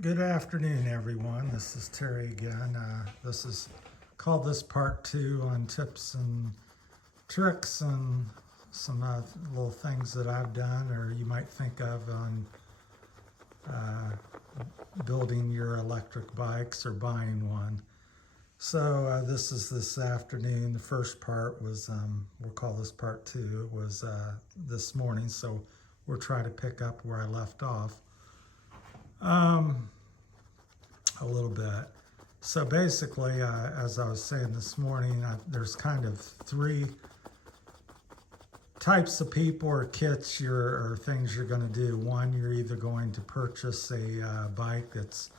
Good afternoon, everyone. This is Terry again. This is called this part two on tips and tricks and some little things that I've done or you might think of on building your electric bikes or buying one. So this is this afternoon. The first part was, we'll call this part two, was this morning. So we'll try to pick up where I left off. A little bit. So basically, as I was saying this morning, there's kind of three types of people or kits or things you're going to do. One, you're either going to purchase a bike that's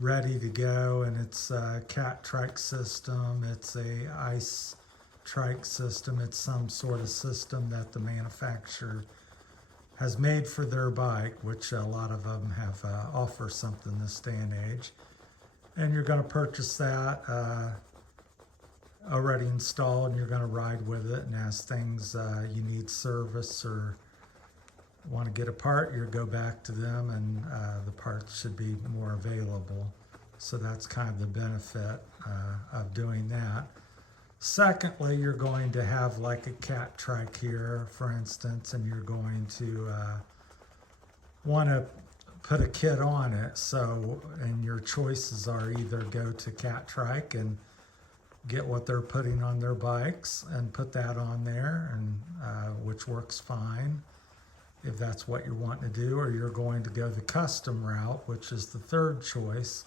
ready to go, and it's a cat trike system, it's a ice trike system, it's some sort of system that the manufacturer has made for their bike, which a lot of them have offer something this day and age. And you're going to purchase that already installed, and you're going to ride with it. And as things you need service or want to get a part, you go back to them, and the parts should be more available. So that's kind of the benefit of doing that. Secondly, you're going to have like a cat trike here, for instance, and you're going to want to put a kit on it. So, and your choices are either go to cat trike and get what they're putting on their bikes and put that on there, and which works fine if that's what you're wanting to do, or you're going to go the custom route, which is the third choice,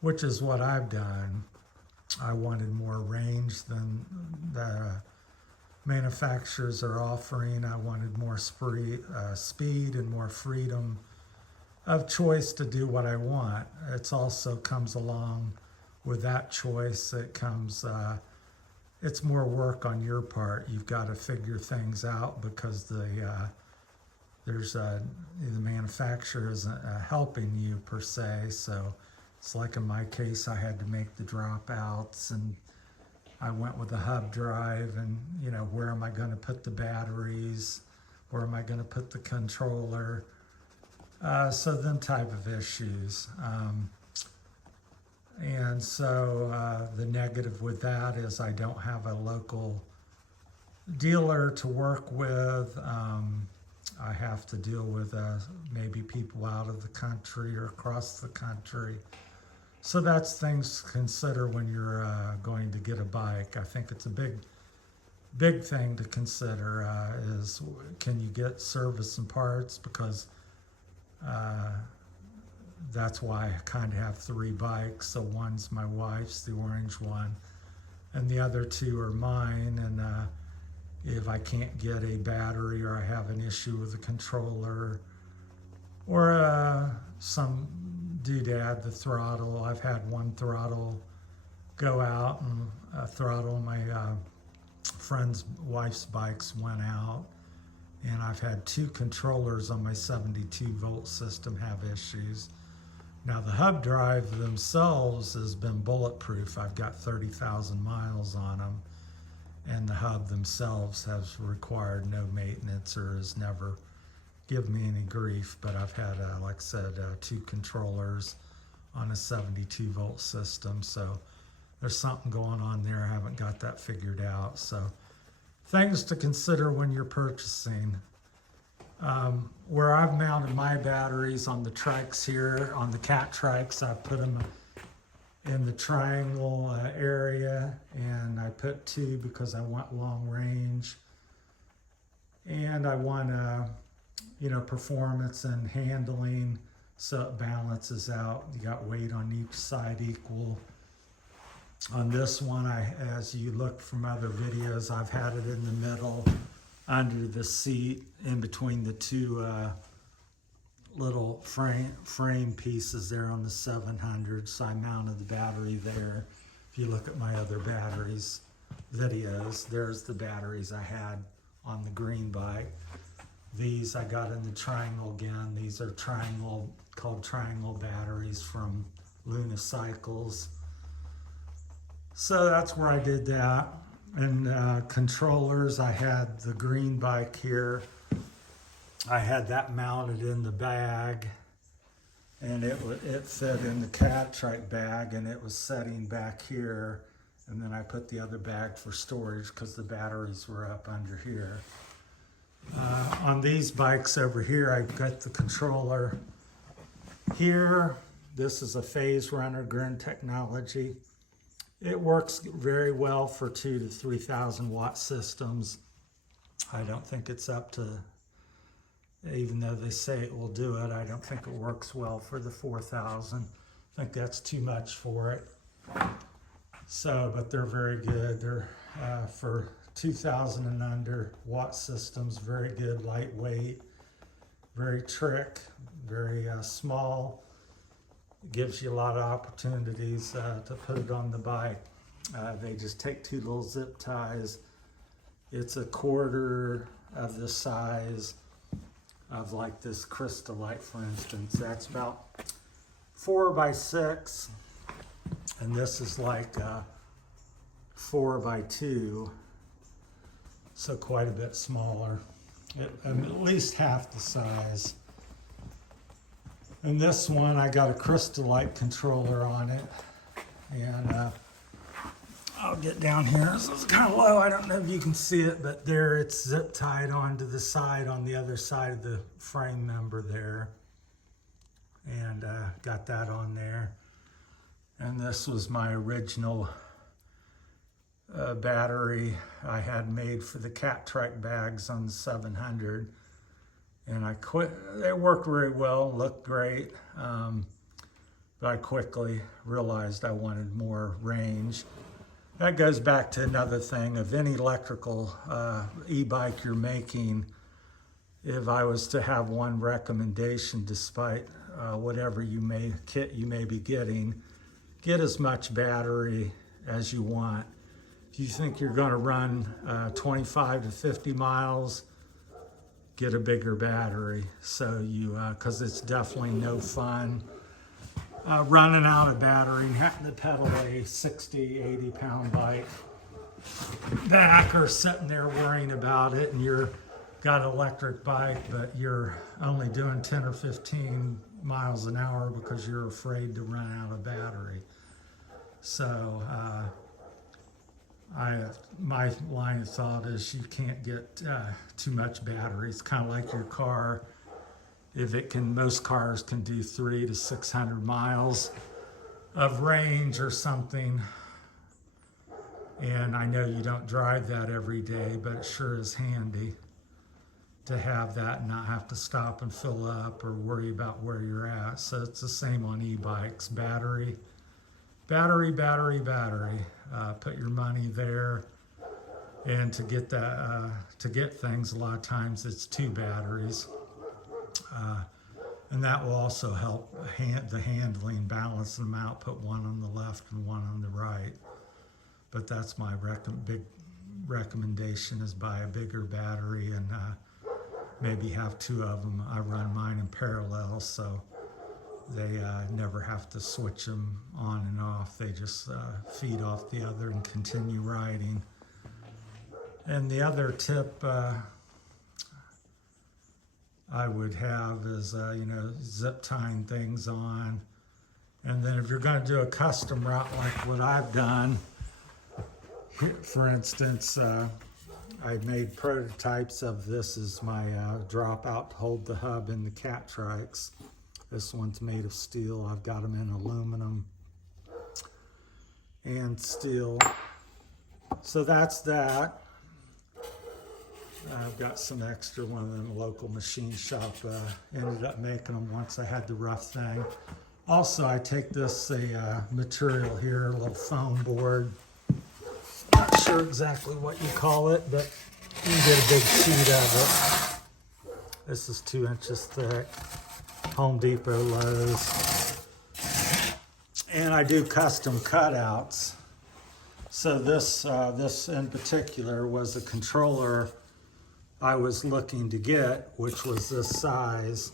which is what I've done. I wanted more range than the manufacturers are offering. I wanted more speed and more freedom of choice to do what I want. It's also comes along with that choice. It comes, it's more work on your part. You've got to figure things out because the manufacturer isn't helping you per se. So it's like in my case, I had to make the dropouts, and I went with a hub drive, and where am I going to put the batteries? Where am I going to put the controller? So them type of issues. And so the negative with that is I don't have a local dealer to work with. I have to deal with maybe people out of the country or across the country. So that's things to consider when you're going to get a bike. I think it's a big thing to consider is can you get service and parts, because that's why I kind of have three bikes. So one's my wife's, the orange one, and the other two are mine. And if I can't get a battery, or I have an issue with the controller, or some doodad, the throttle. I've had one throttle go out, and a throttle on my friend's wife's bikes went out. And I've had two controllers on my 72-volt system have issues. Now the hub drive themselves has been bulletproof. I've got 30,000 miles on them. And the hub themselves has required no maintenance or has never given me any grief. But I've had, like I said, two controllers on a 72-volt system. So there's something going on there. I haven't got that figured out. So things to consider when you're purchasing. Where I've mounted my batteries on the trikes here, on the cat trikes, I put them in the triangle area, and I put two because I want long range, and I want performance and handling, so it balances out. You got weight on each side equal. On this one, as you look from other videos, I've had it in the middle, under the seat, in between the two little frame pieces there on the 700. So I mounted the battery there. If you look at my other batteries videos, there's the batteries I had on the green bike. These I got in the triangle again. These are called triangle batteries from Luna Cycles. So that's where I did that. And controllers, I had the green bike here. I had that mounted in the bag. and it fit in the Catrike bag, and it was setting back here, and then I put the other bag for storage because the batteries were up under here. On these bikes over here, I got the controller here. This is a Phase Runner Grin technology. It works very well for 2,000 to 3,000 watt systems. I don't think it's up to, even though they say it will do it, I don't think it works well for the 4,000. I think that's too much for it. So, but they're very good. They're for 2,000 and under watt systems, very good, lightweight, very trick, very small. Gives you a lot of opportunities to put it on the bike. They just take 2 little zip ties. It's a quarter of the size of like this Crystalite, for instance. That's about 4 by 6, and this is like 4 by 2, so quite a bit smaller, at least half the size. And this one, I got a Crystalite controller on it, and I'll get down here. So it's kind of low. I don't know if you can see it, but there it's zip tied onto the side on the other side of the frame member there, and got that on there. And this was my original battery I had made for the Catrike bags on the 700. And I quit. It worked very well, looked great, but I quickly realized I wanted more range. That goes back to another thing of any electrical e-bike you're making. If I was to have one recommendation, despite whatever kit you may be getting, get as much battery as you want. If you think you're going to run 25 to 50 miles, get a bigger battery, so you, because it's definitely no fun running out of battery and having to pedal a 60, 80 pound bike back, or sitting there worrying about it, and you're got an electric bike, but you're only doing 10 or 15 miles an hour because you're afraid to run out of battery. So my line of thought is you can't get too much battery. It's kind of like your car. If it can, most cars can do 300 to 600 miles of range or something. And I know you don't drive that every day, but it sure is handy to have that and not have to stop and fill up or worry about where you're at. So it's the same on e-bikes. Battery, battery, battery, battery. Put your money there. And to get that, to get things, a lot of times it's 2 batteries. And that will also help the handling, balance them out, put one on the left and one on the right. But that's my big recommendation, is buy a bigger battery and maybe have 2 of them. I run mine in parallel, so they never have to switch them on and off. They just feed off the other and continue riding. And the other tip I would have is, zip tying things on. And then if you're going to do a custom route like what I've done, for instance, I made prototypes of this as my dropout to hold the hub in the Catrikes. This one's made of steel. I've got them in aluminum and steel. So that's that. I've got some extra, one of them local machine shop ended up making them once I had the rough thing. Also, I take this material here, a little foam board. Not sure exactly what you call it, but you can get a big sheet of it. This is 2 inches thick. Home Depot, Lowe's. And I do custom cutouts. So this in particular was a controller I was looking to get, which was this size.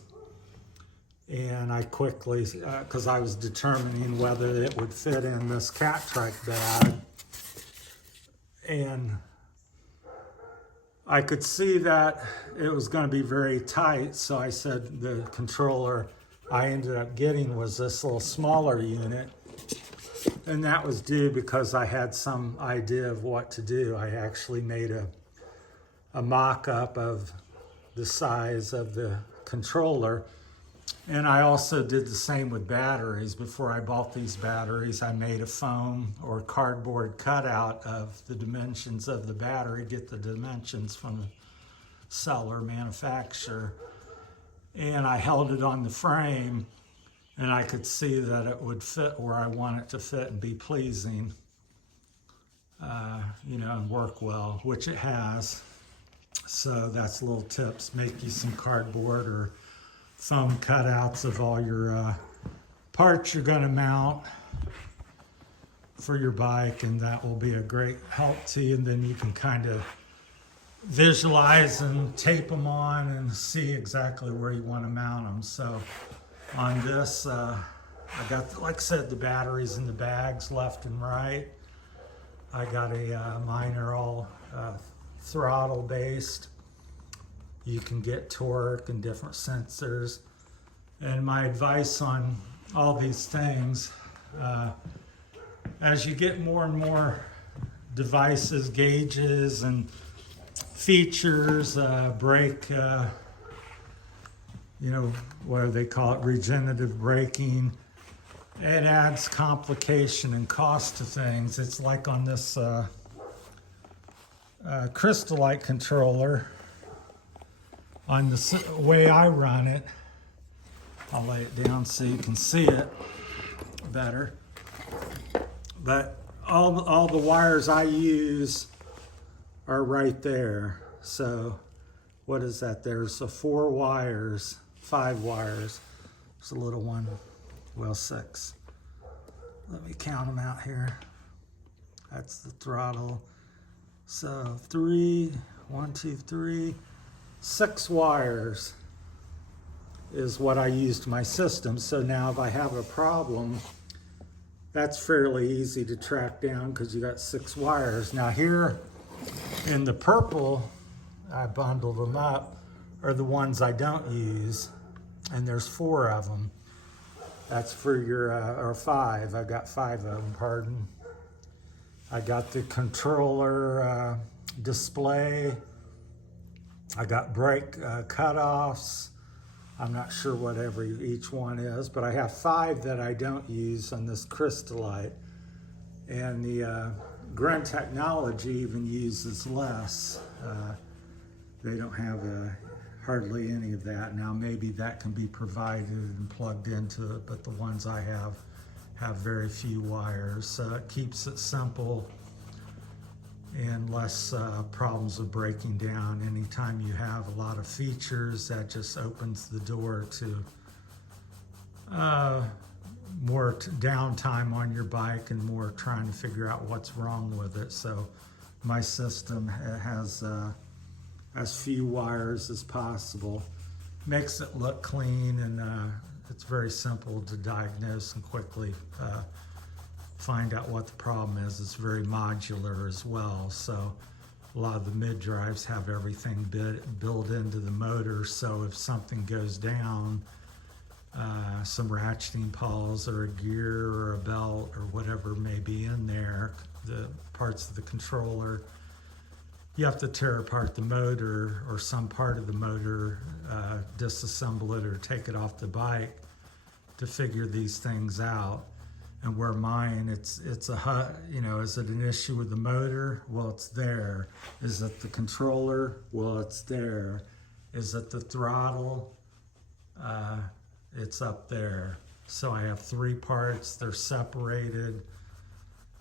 And I quickly, because I was determining whether it would fit in this Catrike bag. And I could see that it was going to be very tight, so I said the controller I ended up getting was this little smaller unit. And that was due because I had some idea of what to do. I actually made a mock-up of the size of the controller. And I also did the same with batteries. Before I bought these batteries, I made a foam or cardboard cutout of the dimensions of the battery, get the dimensions from the seller manufacturer. And I held it on the frame, and I could see that it would fit where I want it to fit and be pleasing, and work well, which it has. So that's little tips. Make you some cardboard or foam cutouts of all your parts you're going to mount for your bike, and that will be a great help to you. And then you can kind of visualize and tape them on and see exactly where you want to mount them. So on this, I got, like I said, the batteries in the bags left and right. I got mine are all throttle based. You can get torque and different sensors. And my advice on all these things, as you get more and more devices, gauges, and features, brake, what do they call it, regenerative braking, it adds complication and cost to things. It's like on this Crystalite controller, on the way I run it, I'll lay it down so you can see it better. But all the wires I use are right there. So what is that? There's 4 wires, 5 wires. There's a little one, well, 6. Let me count them out here. That's the throttle. So 3, 1, 2, 3, 6 wires is what I used my system. So now if I have a problem, that's fairly easy to track down because you got 6 wires. Now here in the purple, I bundled them up, are the ones I don't use, and there's 4 of them. That's for your, or 5, I got 5 of them, pardon. I got the controller display. I got brake cutoffs. I'm not sure what each one is, but I have 5 that I don't use on this Crystalite. And the Gren Technology even uses less. They don't have hardly any of that. Now maybe that can be provided and plugged into it, but the ones I have very few wires. So it keeps it simple and less problems of breaking down. Anytime you have a lot of features, that just opens the door to more downtime on your bike and more trying to figure out what's wrong with it. So my system has as few wires as possible. Makes it look clean, and it's very simple to diagnose and quickly find out what the problem is. It's very modular as well. So a lot of the mid drives have everything built into the motor. So if something goes down, some ratcheting pawls or a gear or a belt or whatever may be in there, the parts of the controller, you have to tear apart the motor or some part of the motor, disassemble it or take it off the bike to figure these things out. And where mine, it's a, is it an issue with the motor? Well, it's there. Is it the controller? Well, it's there. Is it the throttle? It's up there. So I have 3 parts, they're separated,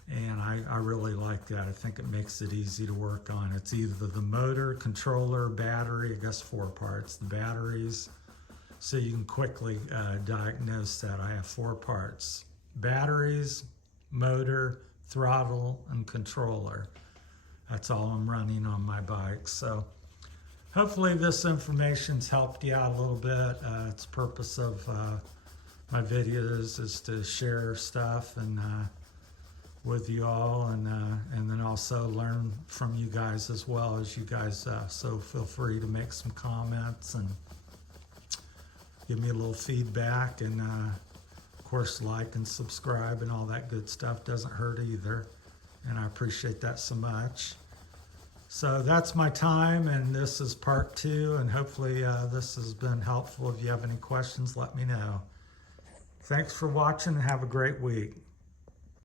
and I really like that. I think it makes it easy to work on. It's either the motor, controller, battery, I guess 4 parts, the batteries. So you can quickly diagnose that. I have 4 parts: batteries, motor, throttle, and controller. That's all I'm running on my bike. So hopefully this information's helped you out a little bit. It's the purpose of my videos is to share stuff and with you all, and then also learn from you guys as well as you guys. So feel free to make some comments, and give me a little feedback, and of course, like and subscribe and all that good stuff doesn't hurt either. And I appreciate that so much. So that's my time, and this is part 2, and hopefully this has been helpful. If you have any questions, let me know. Thanks for watching, and have a great week.